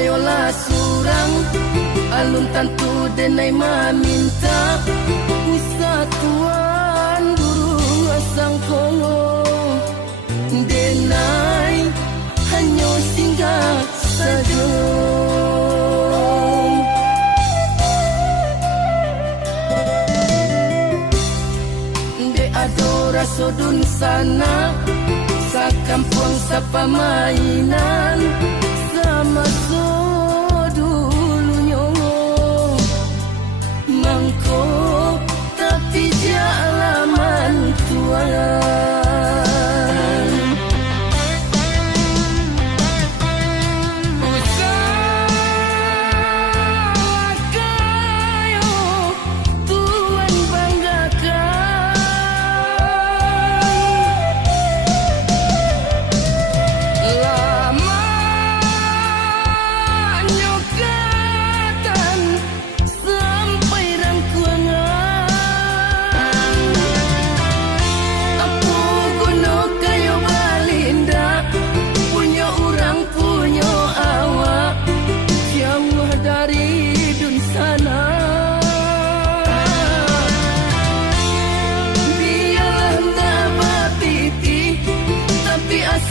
kayolah surang alun tantu denai maminta usa tuan durung asang kongo denai hanyo singgah saja de adora sodun sana sa kampung sa pamainan sama so dulu nyongo mangko tapi dia alaman tuan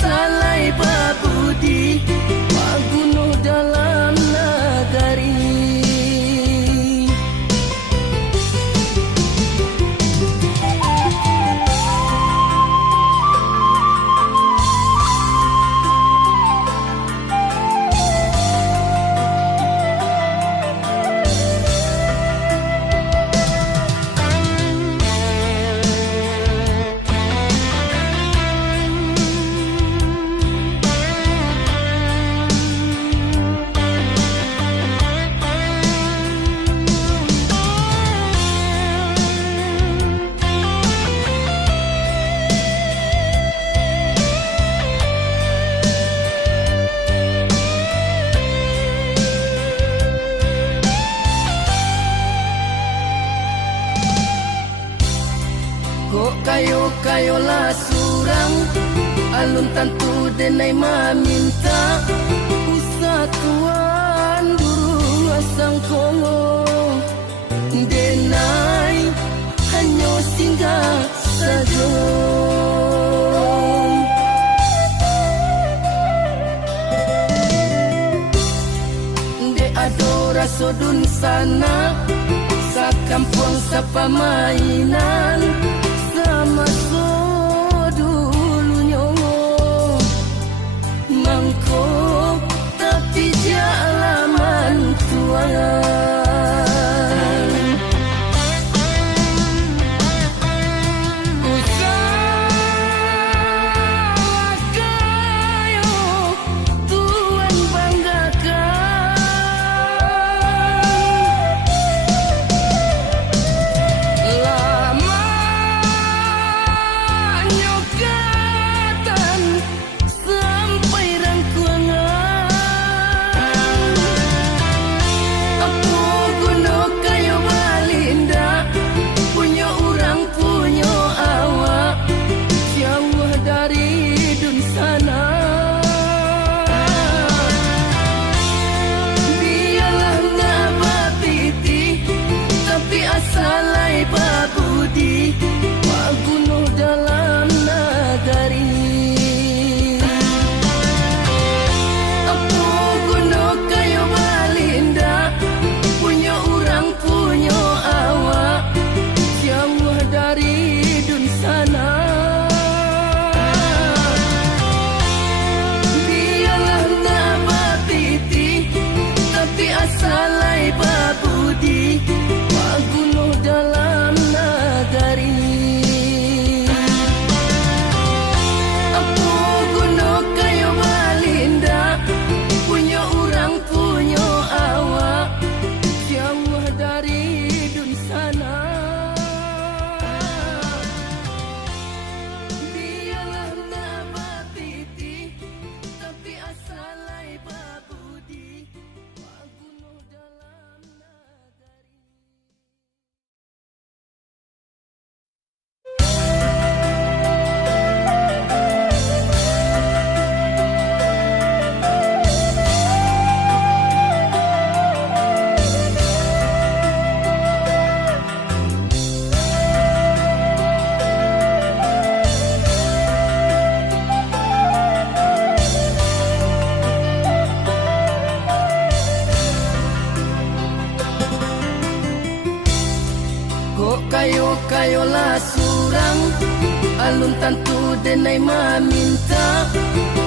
salai babudi maguno dalam nagari kayolah surang alun tantu denai maminta usa tuan durung asang kongo denai hanyo singgah saja de adora sodun sana sa kampung sa pamainan sama so dulu nyongo mangko tapi dia alaman tuan lama kayo-kayolah surang alun tantu denai maminta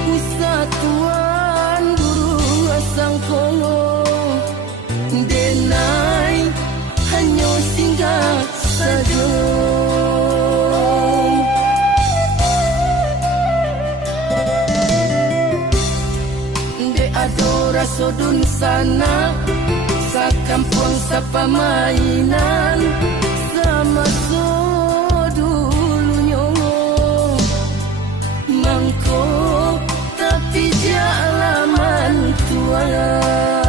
Wisatuan burung asang kongo denai hanya singgah saja De adora sodun sana sa kampung sa pamainan sama so dulu nyongo mangkok tapi jalaman tuangan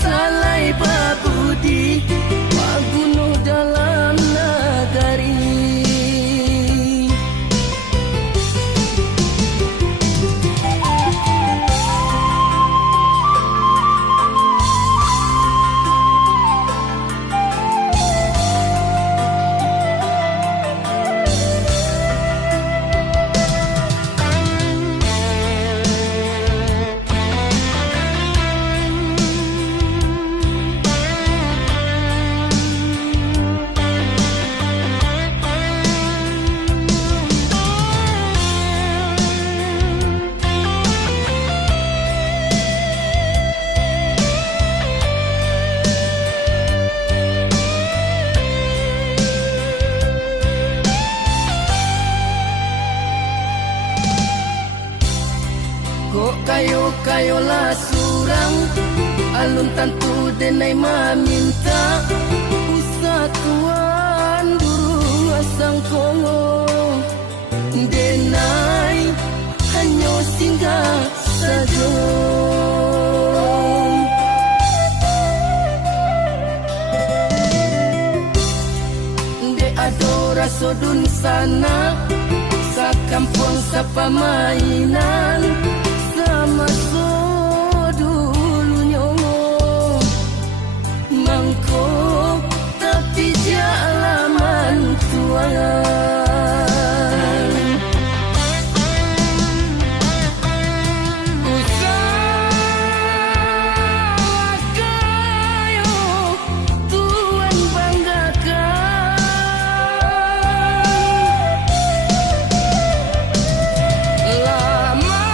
salai babudi magunuh dalam nagari kayo-kayolah surang alun tantu denai maminta Wisatuan burung asang kongo denai hanya singgah saja De adora sodun sana sa kampung sa pamainan sama so dulu nyongo mangkok tapi jalaman tuangan Lama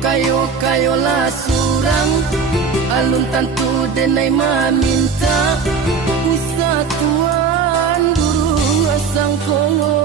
kayo lah surang alun tantu denai maminta usa tuan durung asang kongo